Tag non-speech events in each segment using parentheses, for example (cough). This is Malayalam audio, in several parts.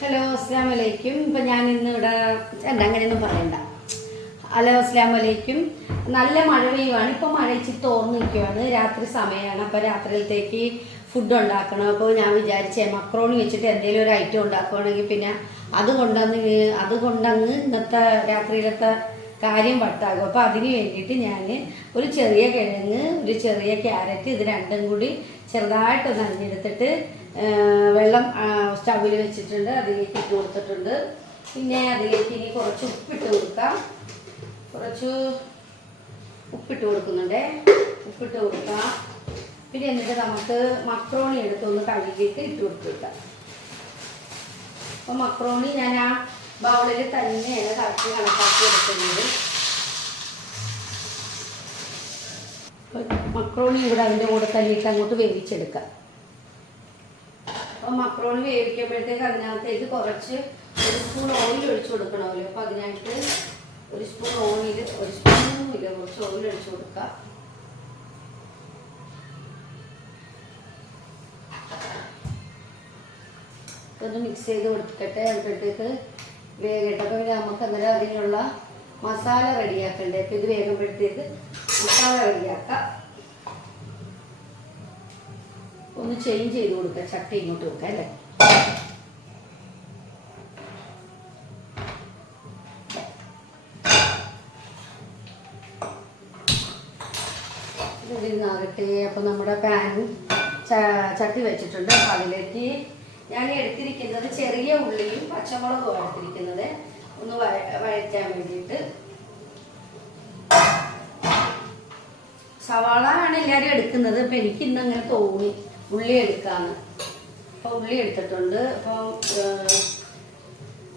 ഹലോ അസ്സാം വലൈക്കും ഇപ്പം ഞാൻ ഇന്ന് ഇവിടെ എന്താ അങ്ങനെയൊന്നും പറയണ്ട. ഹലോ അസ്സാം വലൈക്കും നല്ല മഴ പെയ്യുവാണ്. ഇപ്പം മഴ ഇച്ചിരി തോർന്നു നിൽക്കുവാണ് രാത്രി സമയമാണ് അപ്പോൾ രാത്രിയിലത്തേക്ക് ഫുഡ് ഉണ്ടാക്കണം. അപ്പോൾ ഞാൻ വിചാരിച്ചേ മക്രോണി വെച്ചിട്ട് എന്തെങ്കിലും ഒരു ഐറ്റം ഉണ്ടാക്കുവാണെങ്കിൽ പിന്നെ അത് കൊണ്ടന്ന് അത് കൊണ്ടങ്ങ് ഇന്നത്തെ രാത്രിയിലത്തെ കാര്യം വട്ടാകും. അപ്പോൾ അതിന് വേണ്ടിയിട്ട് ഞാൻ ഒരു ചെറിയ കിഴങ്ങ് ഒരു ചെറിയ ക്യാരറ്റ് ഇത് രണ്ടും കൂടി ചെറുതായിട്ടൊന്ന് അരിഞ്ഞെടുത്തിട്ട് വെള്ളം സ്റ്റവിൽ വെച്ചിട്ടുണ്ട്. അതിലേക്ക് ഇട്ട് കൊടുത്തിട്ടുണ്ട്. പിന്നെ അതിലേക്ക് ഇനി കുറച്ച് ഉപ്പിട്ട് കൊടുക്കാം. കുറച്ച് ഉപ്പിട്ട് കൊടുക്കുന്നുണ്ട്. ഉപ്പിട്ട് കൊടുക്കാം. പിന്നെ എന്നിട്ട് നമുക്ക് മക്രോണി എടുത്തൊന്ന് കഴുകിയിട്ട് ഇട്ട് കൊടുത്തു കിട്ടാം അപ്പോൾ മക്രോണി ഞാൻ ആ ബൗളിൽ തന്നെയാണ് കറക്റ്റ് കണക്കാക്കി എടുക്കുന്നത്. മക്രോണി ഇവിടെ അതിന്റെ കൂടെ തന്നെ അങ്ങോട്ട് വേവിച്ചെടുക്കാം. അപ്പോൾ മക്രോണി വേവിക്കുമ്പോഴത്തേക്ക് അതിനകത്തേക്ക് കുറച്ച് ഒരു സ്പൂൺ ഓയിൽ ഒഴിച്ചു കൊടുക്കണമല്ലോ അപ്പോൾ അതിനായിട്ട് ഒരു സ്പൂൺ ഓയിൽ ഒരു സ്പൂണും ഇല്ല കുറച്ച് ഓയിൽ ഒഴിച്ചു കൊടുക്കുക. ഇതൊന്ന് മിക്സ് ചെയ്ത് കൊടുക്കട്ടെ അപ്പോഴത്തേക്ക് വേഗട്ടെ അപ്പോൾ പിന്നെ നമുക്ക് അന്നേരം അതിനുള്ള മസാല റെഡിയാക്കണ്ടേ? അപ്പോൾ ഇത് വേകുമ്പോഴത്തേക്ക് മസാല റെഡിയാക്കാം. ഒന്ന് ചേഞ്ച് ചെയ്ത് കൊടുക്കാം. ചട്ടി ഇങ്ങോട്ട് വെക്കാം അല്ലേ? ഇതിരുന്നാകട്ടെ അപ്പോൾ നമ്മുടെ പാൻ ചട്ടി വെച്ചിട്ടുണ്ട്. അപ്പോൾ അതിലേക്ക് ഞാൻ എടുത്തിരിക്കുന്നത് ചെറിയ ഉള്ളിയും പച്ചമുളകും എടുത്തിരിക്കുന്നത്. ഒന്ന് വഴറ്റാൻ വേണ്ടിയിട്ട്. സവാള ആണ് എല്ലാവരും എടുക്കുന്നത്. അപ്പം എനിക്ക് ഇന്ന് അങ്ങനെ തോന്നി ഉള്ളി എടുക്കാന്ന്. അപ്പോൾ ഉള്ളി എടുത്തിട്ടുണ്ട്. അപ്പോൾ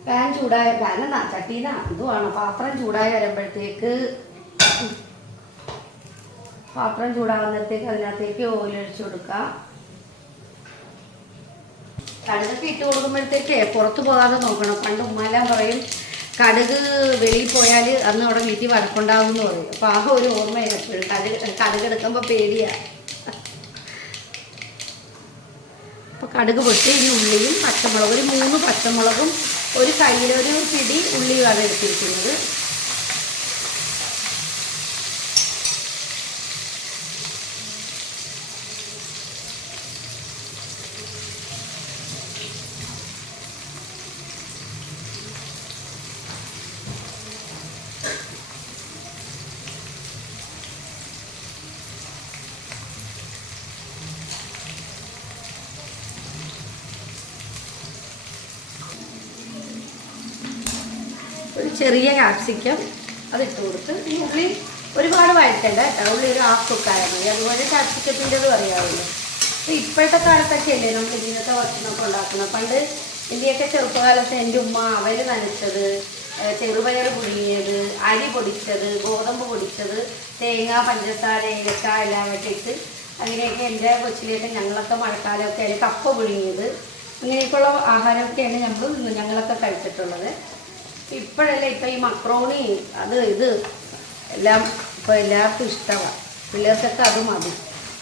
പാൻ ചൂടായ പാനെന്നാ ചട്ടീനാ ഇതുമാണ് പാത്രം ചൂടായി വരുമ്പോഴത്തേക്ക് പാത്രം ചൂടാകുന്നത്തേക്ക് അതിനകത്തേക്ക് ഓയിൽ ഒഴിച്ചു കൊടുക്കാം. കടുകൊക്കെ ഇട്ട് കൊടുക്കുമ്പോഴത്തേക്ക് പുറത്ത് പോകാതെ നോക്കണം. പണ്ട് ഉമ്മാലാൻ പറയും കടുക് വെളിയിൽ പോയാൽ അന്ന് അവിടെ വീട്ടിൽ വഴക്കുണ്ടാവും എന്ന് പറയും. അപ്പോൾ ആ ഒരു ഓർമ്മയാണ് എപ്പോഴും. കടുക് കടുക് എടുക്കുമ്പോൾ പേടിയാ. അപ്പോൾ കടുക് പൊട്ടി ഇനി ഉള്ളിയും പച്ചമുളകും ഒരു മൂന്ന് പച്ചമുളകും ഒരു കയ്യിലൊരു പിടി ഉള്ളിയുമാണ് എടുത്തിരിക്കുന്നത്. ചെറിയ ക്യാപ്സിക്കം അതിട്ട് കൊടുത്ത് ഈ ഉള്ളി ഒരുപാട് വഴറ്റണ്ട ഉള്ളി ഒരു ഹാഫ് കുക്കായാൽ മതി. അതുപോലെ കാപ്സിക്കത്തിന്റെ അറിയാമല്ലോ അപ്പോൾ ഇപ്പോഴത്തെ കാലത്തൊക്കെ അല്ലേ നമ്മൾ ഇങ്ങനത്തെ ഭക്ഷണമൊക്കെ ഉണ്ടാക്കുന്നത്? പണ്ട് ഇന്ത്യയൊക്കെ ചെറുപ്പകാലത്ത് എന്റെ ഉമ്മ അവൽ നനച്ചത് ചെറുപയർ പുഴുങ്ങിയത് അരി പൊടിച്ചത് ഗോതമ്പ് പൊടിച്ചത് തേങ്ങ പഞ്ചസാര ഏലക്ക എല്ലാം ഇട്ടിട്ട് അങ്ങനെയൊക്കെ എന്റെ കൊച്ചിലേക്ക് ഞങ്ങളൊക്കെ മഴക്കാലമൊക്കെ കപ്പ പുഴുങ്ങിയത്. ഇങ്ങനെയൊക്കെയുള്ള ആഹാരമൊക്കെയാണ് ഞങ്ങൾ ഞങ്ങളൊക്കെ കഴിച്ചിട്ടുള്ളത്. ഇപ്പോഴല്ല ഇപ്പം ഈ മക്രോണി അത് ഇത് എല്ലാം ഇപ്പോൾ എല്ലാവർക്കും ഇഷ്ടമാണ് പിള്ളേർക്കൊക്കെ അത് മതി.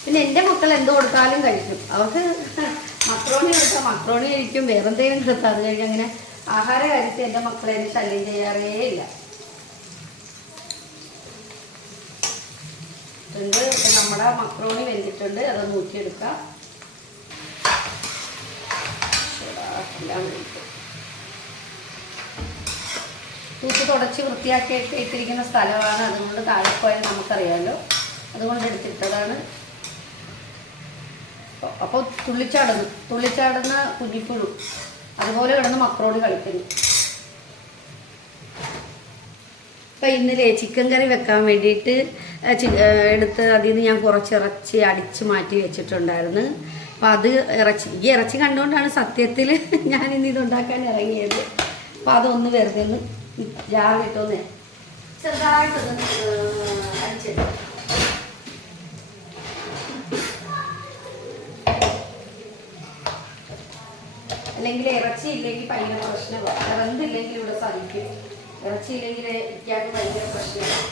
പിന്നെ എന്റെ മക്കൾ എന്ത് കൊടുത്താലും കഴിക്കും. അവർക്ക് മക്രോണി കൊടുത്താൽ മക്രോണി കഴിക്കും. വേറെ എന്തെങ്കിലും കൊടുത്താൽ അത് കഴിക്കും. അങ്ങനെ ആഹാര കാര്യത്തിൽ എന്റെ മക്കളെ എന്നെ ശല്യം ചെയ്യാറേ ഇല്ല. ഇപ്പം നമ്മുടെ മക്രോണി വെന്തിട്ടുണ്ട് അത് നോക്കിയെടുക്കാം എല്ലാം വെന്തു. തൂത്ത് തുടച്ച് വൃത്തിയാക്കി ഇട്ടിരിക്കുന്ന സ്ഥലമാണ്. അതുകൊണ്ട് താഴെ പോയാൽ നമുക്കറിയാമല്ലോ അതുകൊണ്ട് എടുത്തിട്ടതാണ്. അപ്പോൾ തുള്ളിച്ചാടുന്നു. തുള്ളിച്ചാടുന്ന കുഞ്ഞിപ്പുഴു. അതുപോലെ കിടന്ന് മക്കളോട് കളിക്കുന്നു. അപ്പം ഇന്നലെ ചിക്കൻ കറി വെക്കാൻ വേണ്ടിയിട്ട് എടുത്ത് അതിൽ നിന്ന് ഞാൻ കുറച്ച് ഇറച്ചി അടിച്ച് മാറ്റി വെച്ചിട്ടുണ്ടായിരുന്നു. അപ്പം അത് ഇറച്ചി ഈ ഇറച്ചി കണ്ടുകൊണ്ടാണ് സത്യത്തിൽ (laughs) ഞാൻ ഇന്ന് ഇതുണ്ടാക്കാൻ ഇറങ്ങിയത്. അപ്പം അതൊന്ന് വെറുതെ ഒന്ന് (laughs) ജാറിലിട്ടൊന്ന് ചെറുതായിട്ടൊന്ന് അടിച്ചെടുക്കാം. അല്ലെങ്കിൽ ഇറച്ചി ഇല്ലെങ്കിൽ ഭയങ്കര പ്രശ്നമാണ് ഇറന്നില്ലെങ്കിൽ ഇവിടെ സഹിക്കും. ഇറച്ചി ഇല്ലെങ്കിൽ ഇരിക്കാൻ ഭയങ്കര പ്രശ്നമാണ്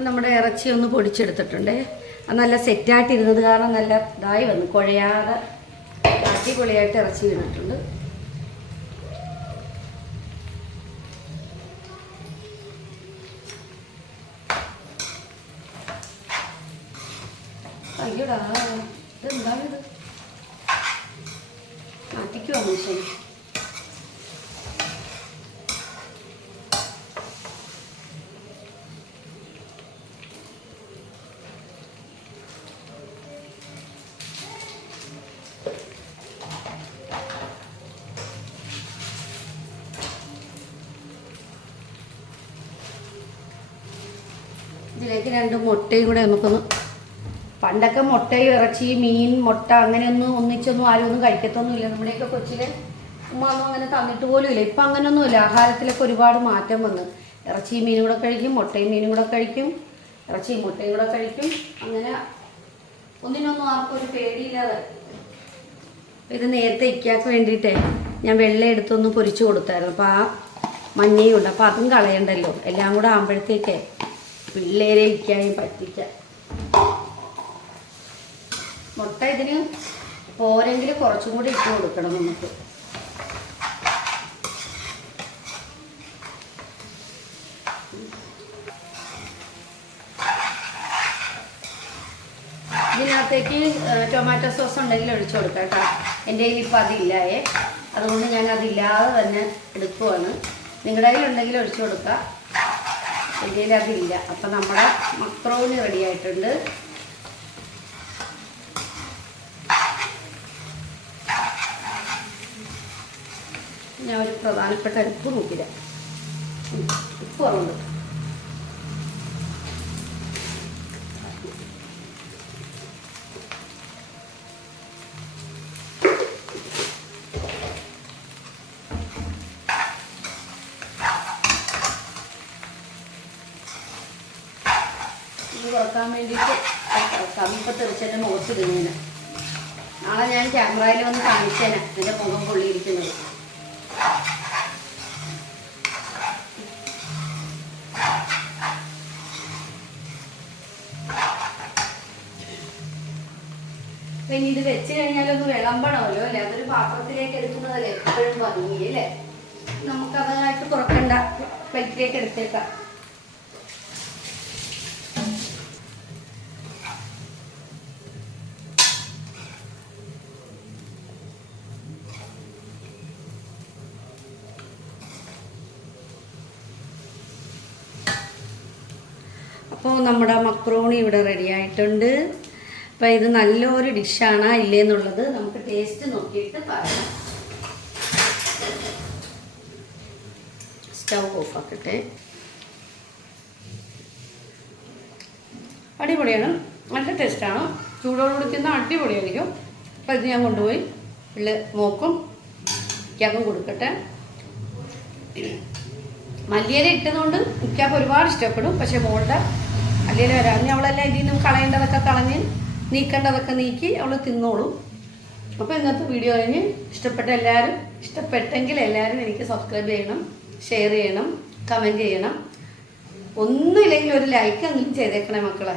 അപ്പം നമ്മുടെ ഇറച്ചി ഒന്ന് പൊടിച്ചെടുത്തിട്ടുണ്ട്. അത് നല്ല സെറ്റായിട്ടിരുന്നത് കാരണം നല്ല ഇതായി വന്നു. കുഴയാതെ അടിപൊളിയായിട്ട് ഇറച്ചി വീണിട്ടുണ്ട് അയ്യോടാ ഇതെന്താണിത്? നാട്ടിക്കുവാ മനുഷ്യൻ ഇതിലേക്ക് രണ്ട് മുട്ടയും കൂടെ നമുക്കൊന്ന് പണ്ടൊക്കെ മുട്ടയും ഇറച്ചി മീൻ മുട്ട അങ്ങനെയൊന്നും ഒന്നിച്ചൊന്നും ആരും ഒന്നും കഴിക്കത്തൊന്നുമില്ല. നമ്മുടെയൊക്കെ കൊച്ചിലെ ഉമ്മ ഒന്നും അങ്ങനെ തന്നിട്ട് പോലും ഇല്ല. ഇപ്പം അങ്ങനെയൊന്നുമില്ല ആഹാരത്തിലൊക്കെ ഒരുപാട് മാറ്റം വന്നു. ഇറച്ചി മീനും കൂടെ കഴിക്കും മുട്ടയും മീനും കൂടെ കഴിക്കും ഇറച്ചി മുട്ടയും കൂടെ കഴിക്കും. അങ്ങനെ ഒന്നിനൊന്നും ആർക്കും ഒരു പേടിയില്ലാതെ. ഇത് നേരത്തെ ഇക്കാക്ക് വേണ്ടിയിട്ടേ ഞാൻ വെള്ളം എടുത്തൊന്ന് പൊരിച്ചു കൊടുത്തായിരുന്നു. അപ്പോൾ ആ മഞ്ഞയും ഉണ്ട്. അപ്പോൾ അതും കളയണ്ടല്ലോ. എല്ലാം കൂടെ ആകുമ്പോഴത്തേക്കേ പിള്ളേരെ ഇരിക്കാനും പറ്റിക്കാം. മുട്ട ഇതിന് പോരെങ്കിൽ കുറച്ചും കൂടി ഇട്ട് കൊടുക്കണം നമുക്ക്. ഇതിനകത്തേക്ക് ടൊമാറ്റോ സോസ് ഉണ്ടെങ്കിൽ ഒഴിച്ചു കൊടുക്കാം കേട്ടോ. എന്റെ കയ്യിൽ ഇപ്പം അതില്ലായേ. അതുകൊണ്ട് ഞാൻ അതില്ലാതെ തന്നെ എടുക്കുവാണ്. നിങ്ങളുടെ കയ്യിൽ ഉണ്ടെങ്കിൽ ഒഴിച്ചു കൊടുക്കുക എന്റെ അതില്ല. അപ്പം നമ്മുടെ മക്രോണി റെഡിയായിട്ടുണ്ട് ഞാൻ ഒരു പ്രധാനപ്പെട്ട ഉപ്പ് നോക്കില്ല ഉപ്പ് കുറവുണ്ട്. കുറയ്ക്കാൻ വേണ്ടിയിട്ട് സമീപത്ത് തെറിച്ചതിന്റെ മുഖത്തിടുന്നതിന് നാളെ ഞാൻ ക്യാമറയിൽ വന്ന് കാണിച്ചേനെ എന്റെ മുഖം പൊള്ളിയിരിക്കുന്നത്. പിന്നെ ഇത് വെച്ച് കഴിഞ്ഞാലൊന്ന് വിളമ്പണമല്ലോ അല്ലേ? അതൊരു പാത്രത്തിലേക്ക് എടുക്കുന്നതല്ലേ? എപ്പോഴും പതുങ്ങി അല്ലേ? നമുക്കതായിട്ട് കുറക്കണ്ട പ്ലേറ്റിലേക്ക് എടുത്തേക്കാം. അപ്പോൾ നമ്മുടെ മക്രോണി ഇവിടെ റെഡി ആയിട്ടുണ്ട്. അപ്പോൾ ഇത് നല്ലൊരു ഡിഷാണ് ഇല്ലേന്നുള്ളത് നമുക്ക് ടേസ്റ്റ് നോക്കിയിട്ട് പറയാം. സ്റ്റൗ ഓഫ് ആക്കട്ടെ. അടിപൊളിയാണ് നല്ല ടേസ്റ്റാണ് ചൂടോട് കുടിക്കുന്ന അടിപൊളിയായിരിക്കും. അപ്പോൾ ഇത് ഞാൻ കൊണ്ടുപോയി പിള്ളേ നോക്കും ഇക്കാക്കും കൊടുക്കട്ടെ. മല്ലിയില ഇട്ടതുകൊണ്ട് ഇക്കാക്ക് ഒരുപാട് ഇഷ്ടപ്പെടും പക്ഷേ മോളുടെ മല്ലിയില വരാം. ഇനി അവളെല്ലാം ഇതിൽ നിന്നും കളയേണ്ടതൊക്കെ കളഞ്ഞ് നീക്കേണ്ടതൊക്കെ നീക്കി അവൾ തിന്നോളും. അപ്പോൾ ഇന്നത്തെ വീഡിയോ കഴിഞ്ഞ് ഇഷ്ടപ്പെട്ട എല്ലാവരും ഇഷ്ടപ്പെട്ടെങ്കിൽ എല്ലാവരും എനിക്ക് സബ്സ്ക്രൈബ് ചെയ്യണം ഷെയർ ചെയ്യണം കമന്റ് ചെയ്യണം. ഒന്നുമില്ലെങ്കിൽ ഒരു ലൈക്ക് എങ്കിലും ചെയ്തേക്കണേ മക്കളെ.